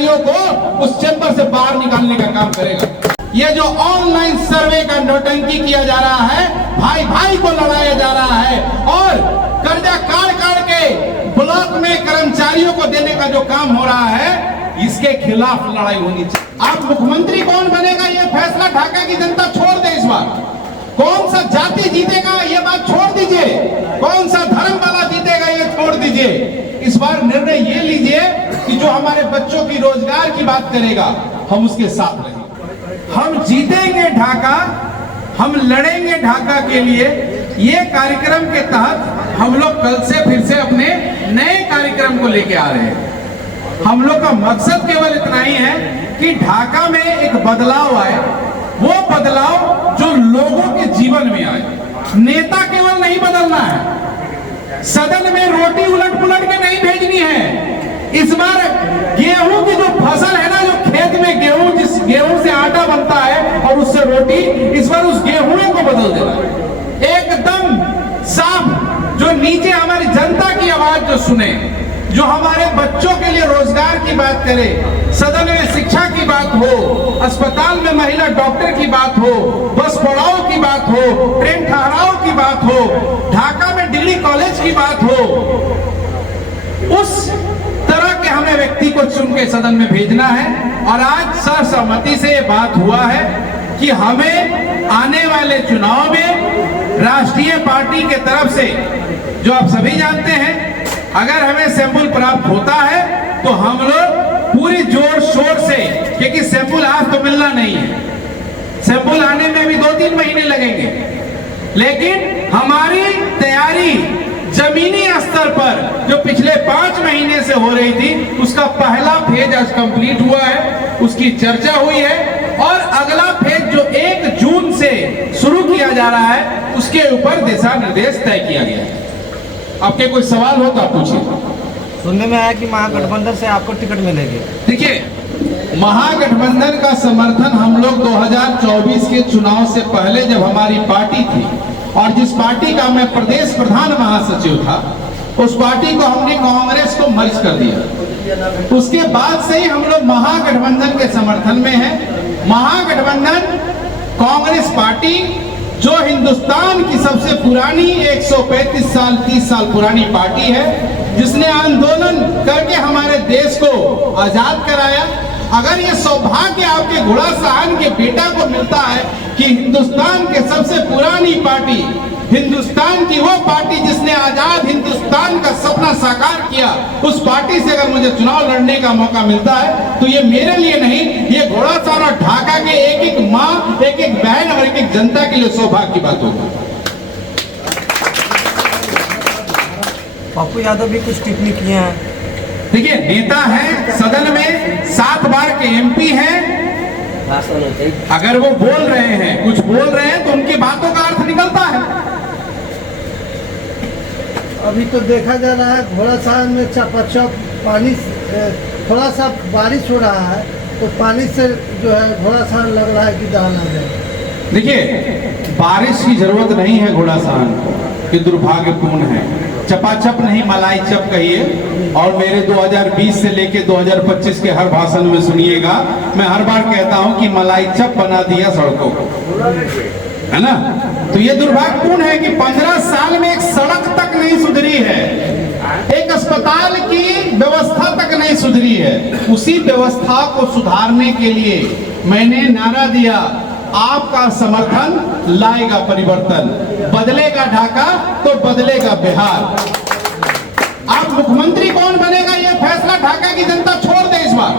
कर्मचारियों को उस चैम्बर से बाहर निकालने का काम करेगा। ये जो ऑनलाइन सर्वे का नौटंकी किया जा रहा है, भाई भाई को लड़ाया जा रहा है और कर्जा काट काट के ब्लॉक में कर्मचारियों को देने का जो काम हो रहा है, इसके खिलाफ लड़ाई होनी चाहिए। अब मुख्यमंत्री कौन बनेगा ये फैसला ढाका की जनता छोड़ दे। इस बार कौन सा जाति जीतेगा ये बात छोड़ दीजिए, कौन सा धर्म वाला जीतेगा ये छोड़ दीजिए। इस बार निर्णय ये लीजिए कि जो हमारे बच्चों की रोजगार की बात करेगा हम उसके साथ रहेंगे। हम जीतेंगे ढाका, हम लड़ेंगे ढाका के लिए। ये कार्यक्रम के तहत हम लोग कल से फिर से अपने नए कार्यक्रम को लेके आ रहे हैं। हम लोग का मकसद केवल इतना ही है कि ढाका में एक बदलाव आए, वो बदलाव जो लोगों के जीवन में आए। नेता केवल नहीं बदलना है, सदन में रोटी उलट पुलट के नहीं भेजनी है। इस बार गेहूं की जो फसल है ना, जो खेत में गेहूं, जिस गेहूं से आटा बनता है और उससे रोटी, इस बार उस गेहूं को बदल देना है एकदम साफ। जो नीचे हमारी जनता की आवाज जो सुने, जो हमारे बच्चों के लिए रोजगार की बात करे, सदन में शिक्षा की बात हो, अस्पताल में महिला डॉक्टर की बात हो, बस पड़ाव की बात हो, ट्रेन ठहराव की बात हो, ढाका में डिग्री कॉलेज की बात हो, उस तरह के हमें व्यक्ति को चुन के सदन में भेजना है। और आज सर्वसम्मति से ये बात हुआ है कि हमें आने वाले चुनाव में राष्ट्रीय पार्टी के तरफ से, जो आप सभी जानते हैं, अगर हमें सैंपल प्राप्त होता है तो हम लोग पूरी जोर शोर से, क्योंकि सैंपल आज तो मिलना नहीं है, सैंपल आने में भी 2-3 महीने लगेंगे, लेकिन हमारी तैयारी जमीनी स्तर पर जो पिछले 5 महीने से हो रही थी, उसका पहला फेज आज कंप्लीट हुआ है, उसकी चर्चा हुई है और अगला फेज जो 1 जून से शुरू किया जा रहा है, उसके ऊपर दिशा निर्देश तय किया गया है। आपके कोई सवाल हो तो आप पूछिए। सुनने में आया कि महागठबंधन से आपको टिकट मिलेगी। देखिए, महागठबंधन का समर्थन हम लोग 2024 के चुनाव से पहले, जब हमारी पार्टी थी और जिस पार्टी का मैं प्रदेश प्रधान महासचिव था, उस पार्टी को हमने कांग्रेस को मर्ज कर दिया। उसके बाद से ही हम लोग महागठबंधन के समर्थन में हैं। महागठबंधन कांग्रेस पार्टी जो हिंदुस्तान की सबसे पुरानी 135 साल 30 साल पुरानी पार्टी है, जिसने आंदोलन करके हमारे देश को आजाद कराया। अगर ये सौभाग्य आपके घोड़ा साहन के बेटा को मिलता है कि हिंदुस्तान के सबसे पुरानी पार्टी, हिंदुस्तान की वो पार्टी जिसने आजाद हिंदुस्तान का सपना साकार किया, उस पार्टी से अगर मुझे चुनाव लड़ने का मौका मिलता है तो ये मेरे लिए नहीं, ये घोड़ा साहन और ढाका के एक एक माँ, एक एक बहन और एक एक जनता के लिए सौभाग्य की बात होगी। पप्पू यादव भी कुछ टिप्पणी किए हैं। देखिए, नेता हैं, सदन में 7 बार के एमपी हैं, अगर वो बोल रहे हैं, कुछ बोल रहे हैं तो उनकी बातों का अर्थ निकलता है। अभी तो देखा जा रहा है घोड़ा साहन में चपाचप पानी, थोड़ा सा बारिश हो रहा है तो पानी से जो है घोड़ा साहन लग रहा है कि दहना है। देखिए, बारिश की जरूरत नहीं है घोड़ा साहन को, ये दुर्भाग्यपूर्ण है। चपाचप नहीं, मलाई चप कहिए। और मेरे 2020 से लेके 2025 के हर भाषण में सुनिएगा, मैं हर बार कहता हूं कि मलाई चप बना दिया सड़कों को, है ना। तो ये दुर्भाग्यपूर्ण है कि 15 साल में एक सड़क तक नहीं सुधरी है, एक अस्पताल की व्यवस्था तक नहीं सुधरी है। उसी व्यवस्था को सुधारने के लिए मैंने नारा दिया, आपका समर्थन लाएगा परिवर्तन, बदलेगा ढाका तो बदलेगा बिहार। अब मुख्यमंत्री कौन बनेगा ये फैसला ढाका की जनता छोड़ दे। इस बार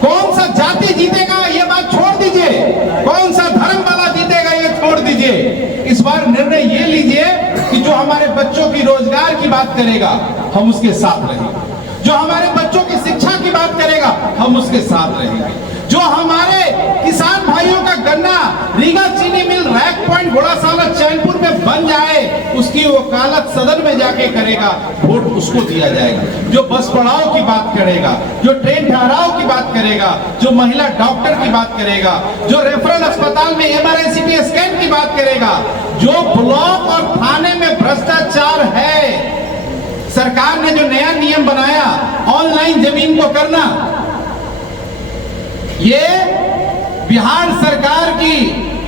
कौन सा जाति जीतेगा ये बात छोड़ दीजिए, कौन सा धर्म वाला जीतेगा ये छोड़ दीजिए। इस बार निर्णय ये लीजिए कि जो हमारे बच्चों की रोजगार की बात करेगा हम उसके साथ रहेंगे, जो हमारे बच्चों की शिक्षा की बात करेगा हम उसके साथ रहेंगे, जो हमारे किसान भाइयों का गन्ना रीगा चीनी मिल रैक पॉइंट घोड़ा साहन चैनपुर में बन जाए, उसकी वकालत सदन में जाके करेगा, वोट उसको दिया जाएगा। जो बस पड़ाव की बात करेगा, जो ट्रेन ठहराव की बात करेगा, जो महिला डॉक्टर की बात करेगा, जो रेफरल अस्पताल में MRI CT स्कैन की बात करेगा, जो ब्लॉक और थाने में भ्रष्टाचार है, सरकार ने जो नया नियम बनाया ऑनलाइन जमीन को करना, ये बिहार सरकार की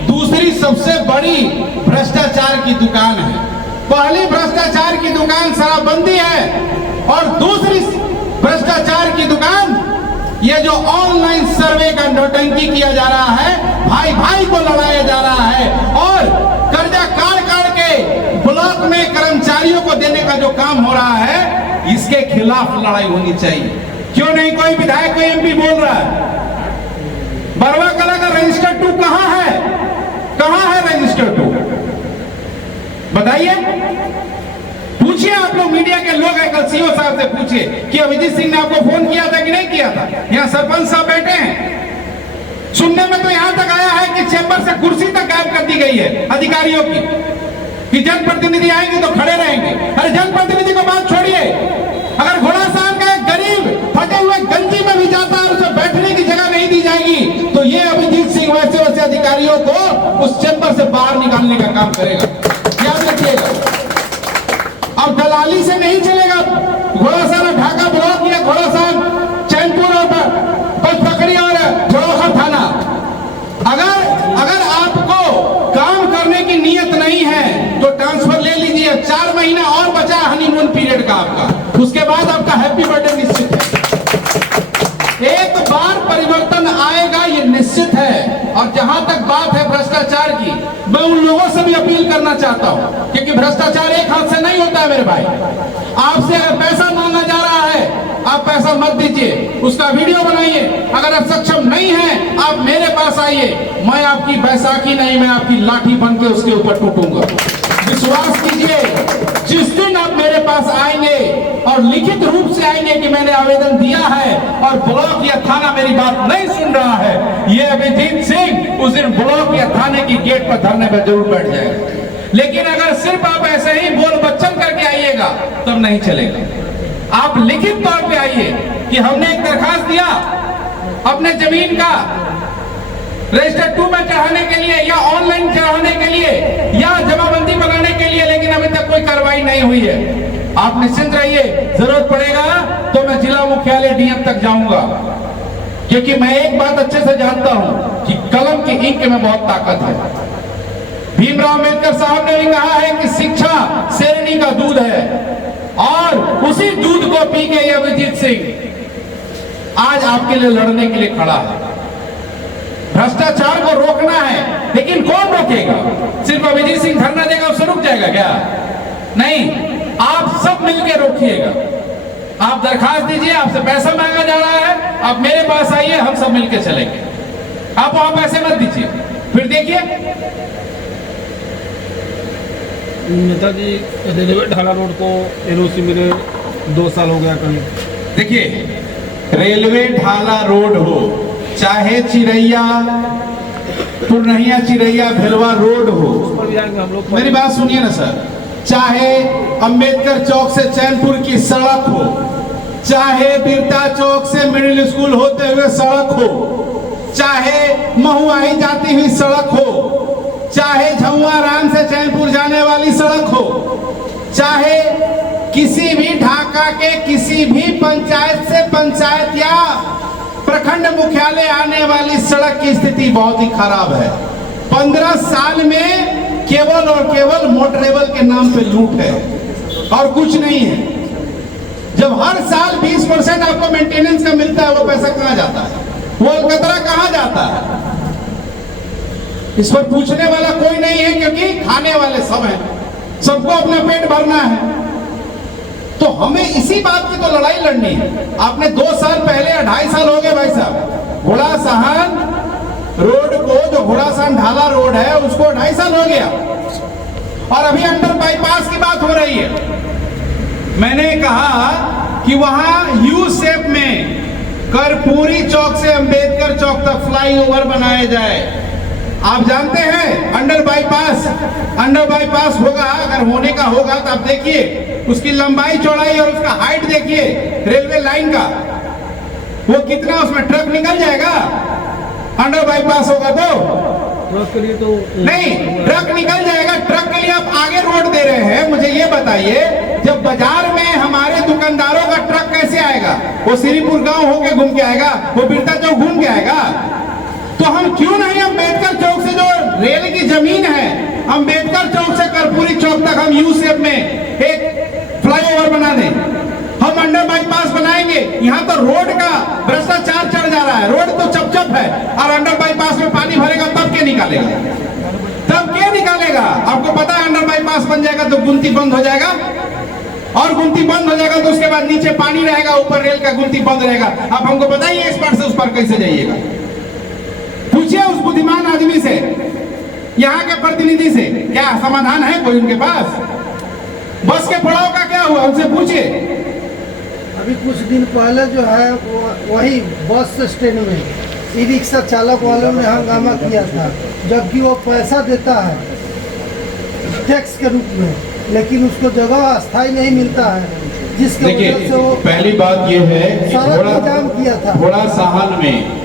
दूसरी सबसे बड़ी भ्रष्टाचार की दुकान है। पहली भ्रष्टाचार की दुकान शराबबंदी है और दूसरी भ्रष्टाचार की दुकान ये जो ऑनलाइन सर्वे का नौटंकी किया जा रहा है, भाई भाई को लड़ाया जा रहा है और कर्जा काट काट के ब्लॉक में कर्मचारियों को देने का जो काम हो रहा है, इसके खिलाफ लड़ाई होनी चाहिए। क्यों नहीं कोई विधायक कोई एमपी बोल रहा है? बरवा कला का रजिस्टर 2 कहां है? कहां है रजिस्टर 2? बताइए, पूछिए आप लोग मीडिया के लोग हैं, कल सीओ साहब से पूछिए कि अभिजीत सिंह ने आपको फोन किया था कि नहीं किया था। यहाँ सरपंच साहब बैठे हैं, सुनने में तो यहां तक आया है कि चैम्बर से कुर्सी तक गायब कर दी गई है अधिकारियों की, कि जनप्रतिनिधि आएंगे तो खड़े रहेंगे। अरे जनप्रतिनिधि को बात छोड़िए, अगर घोड़ासान का एक गरीब फटे हुए गंजी में भी जाता है, उसे बैठने की जगह नहीं दी जाएगी, तो ये अभिजीत सिंह वैसे वैसे अधिकारियों को उस चैम्बर से बाहर निकालने का काम करेगा, याद रखिएगा। अब दलाली से नहीं चलेगा। घोड़ासान ढाका ब्लॉक या घोड़ासान चैनपुर और पचपकड़ी और झरोखा थाना, अगर आपको काम करने की नीयत नहीं है तो ट्रांसफर ले लीजिए। 4 महीना और बचा हनीमून पीरियड का आपका, उसके बाद आपका हैप्पी बर्थडे निश्चित है। एक बार परिवर्तन आएगा, ये निश्चित है। और जहां तक बात है भ्रष्टाचार की, मैं उन लोगों से भी अपील करना चाहता हूं, क्योंकि भ्रष्टाचार एक हाथ से नहीं होता है मेरे भाई। आपसे अगर पैसा मांगा जा रहा है, आप पैसा मत दीजिए, उसका वीडियो बनाइए। अगर आप सक्षम नहीं हैं, आप मेरे पास आइए, मैं आपकी बैसाखी नहीं, मैं आपकी लाठी बन के उसके ऊपर टूटूंगा। विश्वास कीजिए, जिस दिन आप मेरे पास आएंगे और लिखित रूप से आएंगे कि मैंने आवेदन दिया है और ब्लॉक या थाना मेरी बात नहीं सुन रहा है, ये अभिजीत सिंह उस दिन ब्लॉक या थाने की गेट पर धरने पर जरूर बैठ जाएगा। लेकिन अगर सिर्फ आप ऐसे ही बोल बच्चन करके आइएगा तब नहीं चलेगा। आप लिखित तौर पे आइए कि हमने एक दरखास्त दिया अपने जमीन का रजिस्टर 2 में चढ़ाने के लिए या ऑनलाइन चढ़ाने के लिए या जमाबंदी बनाने के लिए, लेकिन अभी तक कोई कार्रवाई नहीं हुई है। आप निश्चिंत रहिए, जरूरत पड़ेगा तो मैं जिला मुख्यालय डीएम तक जाऊंगा, क्योंकि मैं एक बात अच्छे से जानता हूं कि कलम की इंक में बहुत ताकत है। भीमराव अम्बेडकर साहब ने भी कहा है कि शिक्षा शेरनी का दूध है, और उसी दूध को पी के अभिजीत सिंह आज आपके लिए लड़ने के लिए खड़ा है। भ्रष्टाचार को रोकना है, लेकिन कौन रोकेगा? सिर्फ अभिजीत सिंह धरना देगा उससे रुक जाएगा क्या? नहीं, आप सब मिलकर रोकिएगा। आप दरखास्त दीजिए, आपसे पैसा मांगा जा रहा है, आप मेरे पास आइए, हम सब मिलकर चलेंगे। आप वहां पैसे मत दीजिए। फिर देखिए नेताजी, रेलवे ढाला रोड को एनओसी मिले 2 साल हो गया करीब। देखिए, रेलवे ढाला रोड हो, चाहे चिरैया पुरनहिया चिरैया भेलवा रोड हो, हम लोग मेरी बात सुनिए ना सर, चाहे अंबेडकर चौक से चैनपुर की सड़क हो, चाहे बिरता चौक से मिडिल स्कूल होते हुए सड़क हो, चाहे महुआही जाती हुई सड़क हो, चाहे झुआराम से चैनपुर जाने वाली सड़क हो, चाहे किसी भी ढाका के किसी भी पंचायत से पंचायत या प्रखंड मुख्यालय आने वाली सड़क की स्थिति बहुत ही खराब है। 15 साल में केवल और केवल मोटरेबल के नाम पे लूट है और कुछ नहीं है। जब हर साल 20% आपको मेंटेनेंस का मिलता है, वो पैसा कहां जाता है? वो अलकतरा कहां जाता है? इस पर पूछने वाला कोई नहीं है, क्योंकि खाने वाले सब हैं, सबको अपना पेट भरना है। तो हमें इसी बात की तो लड़ाई लड़नी है। आपने 2 साल पहले या 2.5 साल हो गए भाई साहब, घोड़ासान रोड को, जो घोड़ासान ढाला रोड है, उसको 2.5 साल हो गया, और अभी अंडर बाईपास की बात हो रही है। मैंने कहा कि वहां यू शेप में कर्पूरी चौक से अंबेडकर चौक तक फ्लाईओवर बनाया जाए। आप जानते हैं अंडर बाईपास होगा, अगर होने का होगा तो आप देखिए उसकी लंबाई चौड़ाई और उसका हाइट देखिए, रेलवे लाइन का वो कितना, उसमें ट्रक निकल जाएगा? अंडर बाईपास होगा तो ट्रक के लिए तो नहीं, ट्रक निकल जाएगा। ट्रक के लिए आप आगे रोड दे रहे हैं। मुझे ये बताइए, जब बाजार में हमारे दुकानदारों का ट्रक कैसे आएगा? वो श्रीपुर गांव होके घूम के आएगा, वो बिरता चौक घूम के आएगा। तो हम क्यों नहीं अम्बेडकर चौक से जो रेल की जमीन है, अम्बेडकर चौक से कर्पूरी चौक तक हम यू शेप में एक फ्लाईओवर बना दें, हम अंडर बाईपास बनाएंगे। यहाँ तो रोड का भ्रष्टाचार चढ़ जा रहा है, रोड तो चपचप है और अंडर बाईपास में पानी भरेगा तब क्या निकालेगा, तब क्या निकालेगा। आपको पता है अंडर बाईपास बन जाएगा तो गुमती बंद हो जाएगा, और गुमती बंद हो जाएगा तो उसके बाद नीचे पानी रहेगा, ऊपर रेल का गुमती बंद रहेगा। अब हमको बताइए इस पार से उस पार कैसे जाइएगा। पूछिए उस बुद्धिमान आदमी से, यहाँ के प्रतिनिधि से, क्या समाधान है कोई उनके पास। बस के पड़ाव का क्या हुआ उनसे पूछिए। अभी कुछ दिन पहले जो है वही बस स्टैंड में ई रिक्शा चालक वालों ने हंगामा किया था, जबकि वो पैसा देता है टैक्स के रूप में, लेकिन उसको जगह अस्थायी नहीं मिलता है, जिसके वजह से वो पहली बात ये है कि सड़क जाम किया था। घोड़ा साहन में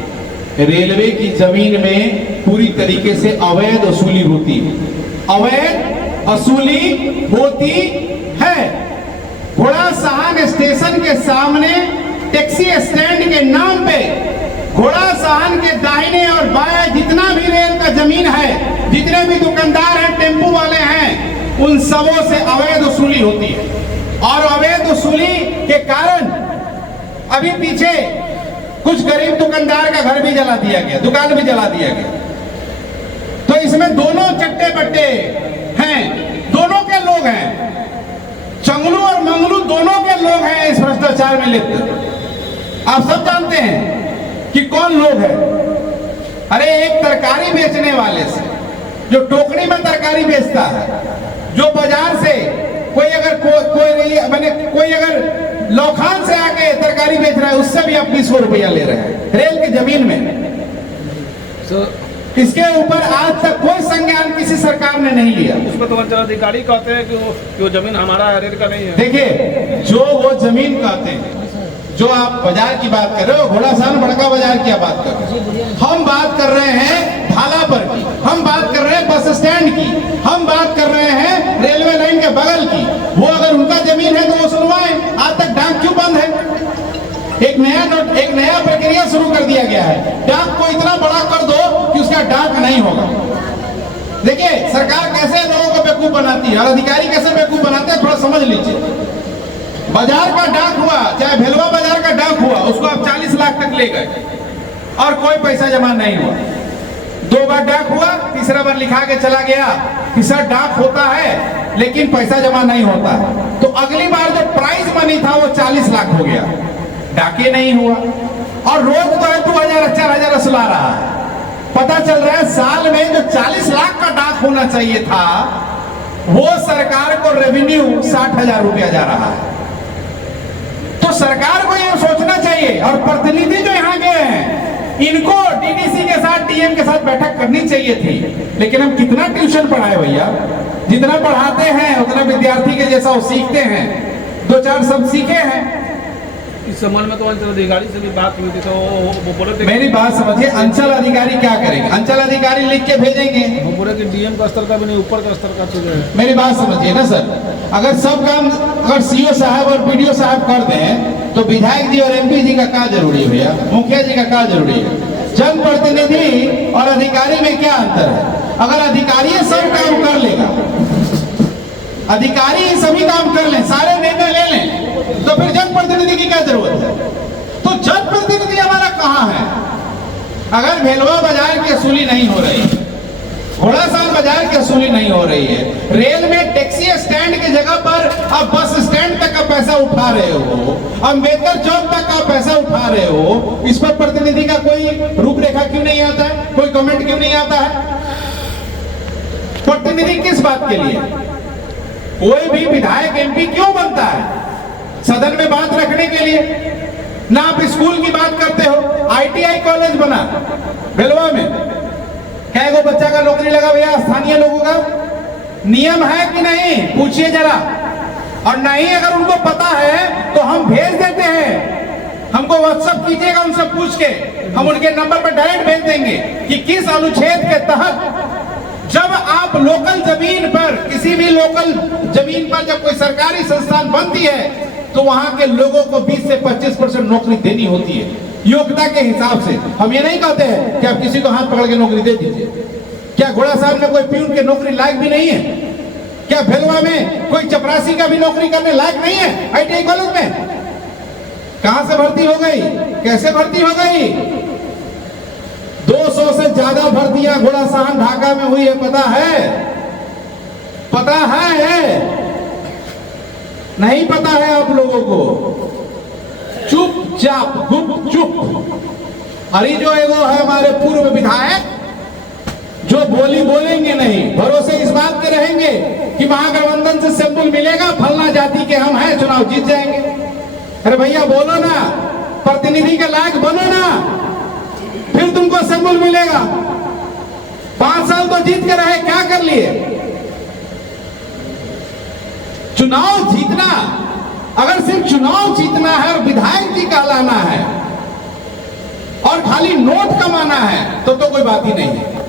रेलवे की जमीन में पूरी तरीके से अवैध वसूली होती है, अवैध वसूली होती है। घोड़ा साहन स्टेशन के सामने टैक्सी स्टैंड के नाम पे घोड़ा साहन के दाहिने और बाएं जितना भी रेल का जमीन है, जितने भी दुकानदार हैं, टेम्पू वाले हैं, उन सबों से अवैध वसूली होती है। और अवैध वसूली के कारण अभी पीछे कुछ गरीब दुकानदार का घर भी जला दिया गया, दुकान भी जला दिया गया। तो इसमें दोनों चट्टे बट्टे हैं, दोनों के लोग हैं, चंगलू और मंगलू दोनों के लोग हैं इस भ्रष्टाचार में लिप्त। आप सब जानते हैं कि कौन लोग हैं। अरे एक तरकारी बेचने वाले से, जो टोकरी में तरकारी बेचता है, जो बाजार से कोई अगर कोई अगर लौखान से आके तरकारी बेच रहा है, उससे भी आप 20 रुपया ले रहे हैं रेल की जमीन में। इसके ऊपर आज तक कोई संज्ञान किसी सरकार ने नहीं लिया। उसमें तो अंचलाधिकारी कहते हैं कि वो जमीन हमारा है, रेल का नहीं है। देखिए जो वो जमीन कहते हैं, जो आप बाजार की बात कर रहे हो, घोड़ा साहन बड़का बाजार की बात कर रहे हैं, हम बात कर रहे हैं ढाला पर की, हम बात कर रहे हैं बस स्टैंड की, हम बात कर रहे हैं रेलवे लाइन के बगल की। वो अगर उनका जमीन है तो वो सुनवाएं। आज तक डाक क्यों बंद है? एक नया प्रक्रिया शुरू कर दिया गया है, डाक को इतना बड़ा कर दो कि उसका डाक नहीं होगा। देखिए सरकार कैसे लोगों को बेवकूफ बनाती है और अधिकारी कैसे बेवकूफ बनाते हैं, थोड़ा समझ लीजिए। बाजार का डाक हुआ, चाहे भेलवा बाजार का डाक हुआ, उसको आप 40 लाख तक ले गए और कोई पैसा जमा नहीं हुआ। 2 बार डाक हुआ, तीसरा बार लिखा के चला गया, तीसरा डाक होता है लेकिन पैसा जमा नहीं होता। तो अगली बार जो प्राइज मनी था वो 40 लाख हो गया, डाके नहीं हुआ। और रोज तो है 2000 4000 असुला रहा है। पता चल रहा है साल में जो 40 लाख का डाक होना चाहिए था, वो सरकार को रेवेन्यू 60,000 रुपया जा रहा है। तो सरकार को ये सोचना चाहिए, और प्रतिनिधि जो यहाँ गए हैं इनको डीडीसी के साथ, डीएम के साथ बैठक करनी चाहिए थी। लेकिन हम कितना ट्यूशन पढ़ाए भैया, जितना पढ़ाते हैं उतना विद्यार्थी के जैसा वो सीखते हैं, 2-4 शब्द सीखे हैं। इस संबंध में तो अंचल अधिकारी से भी बात हुई थी, तो वो बोले थे, मेरी बात समझिए, अंचल अधिकारी क्या करेंगे? अंचल अधिकारी लिख के भेजेंगे, वो बोले कि डीएम का स्तर का भी नहीं, ऊपर का स्तर का चीजें है। मेरी बात समझिए ना सर, अगर सब काम अगर सीओ साहब और बीडीओ साहब कर दें तो विधायक जी और एमपी जी का क्या जरूरी है भैया, मुखिया जी का क्या जरूरी है? जनप्रतिनिधि और अधिकारी में क्या अंतर है? अगर अधिकारी सब काम कर लेगा, अधिकारी सभी काम कर लें, सारे निर्णय ले लें, तो फिर जनप्रतिनिधि की क्या जरूरत है? तो जनप्रतिनिधि हमारा कहाँ है? अगर भेलवा बाजार की वसूली नहीं हो रही, घोड़ा साहन बाजार की वसूली नहीं हो रही है, रेल में टैक्सी स्टैंड की जगह पर आप बस स्टैंड तक का पैसा उठा रहे हो, अम्बेडकर चौक तक का पैसा उठा रहे हो, इस पर प्रतिनिधि का कोई रूपरेखा क्यों नहीं आता है? कोई कमेंट क्यों नहीं आता है? प्रतिनिधि किस बात के लिए? कोई भी विधायक एमपी क्यों बनता है? सदन में बात रखने के लिए। ना आप स्कूल की बात करते हो, आईटीआई कॉलेज बना भेलवा में, क्या वो बच्चा का नौकरी लगा भैया? स्थानीय लोगों का नियम है कि नहीं? पूछिए जरा। और नहीं अगर उनको पता है तो हम भेज देते हैं, हमको व्हाट्सएप कीजिएगा, उनसे पूछ के हम उनके नंबर पर डायरेक्ट भेज देंगे कि किस अनुच्छेद के तहत जब आप लोकल जमीन पर, किसी भी लोकल जमीन पर जब कोई सरकारी संस्थान बनती है तो वहां के लोगों को 20 से 25% नौकरी देनी होती है योग्यता के हिसाब से। हम ये नहीं कहते हैं कि आप किसी को हाथ पकड़ के नौकरी दे दीजिए। क्या घोड़ा साहब में कोई प्यून की नौकरी लायक भी नहीं है? क्या भेलवा में कोई चपरासी का भी नौकरी करने लायक नहीं है? ITI कॉलेज में कहां से भर्ती हो गई, कैसे भर्ती हो गई? 200 से ज्यादा भर्तियां घोड़ासाहन ढाका में हुई है, पता है? पता है? नहीं पता है आप लोगों को? चुपचाप गुप चुप। अरे जो एगो है हमारे पूर्व विधायक जो बोलेंगे नहीं, भरोसे इस बात के रहेंगे कि महागठबंधन से सिंबल मिलेगा, फलना जाति के हम हैं, चुनाव जीत जाएंगे। अरे भैया बोलो ना, प्रतिनिधि के लायक बनो ना, फिर तुमको सिंबल मिलेगा। 5 साल तो जीत के रहे, क्या कर लिए? चुनाव जीतना, अगर सिर्फ चुनाव जीतना है और विधायक जी कहलाना है और खाली नोट कमाना है तो कोई बात ही नहीं है।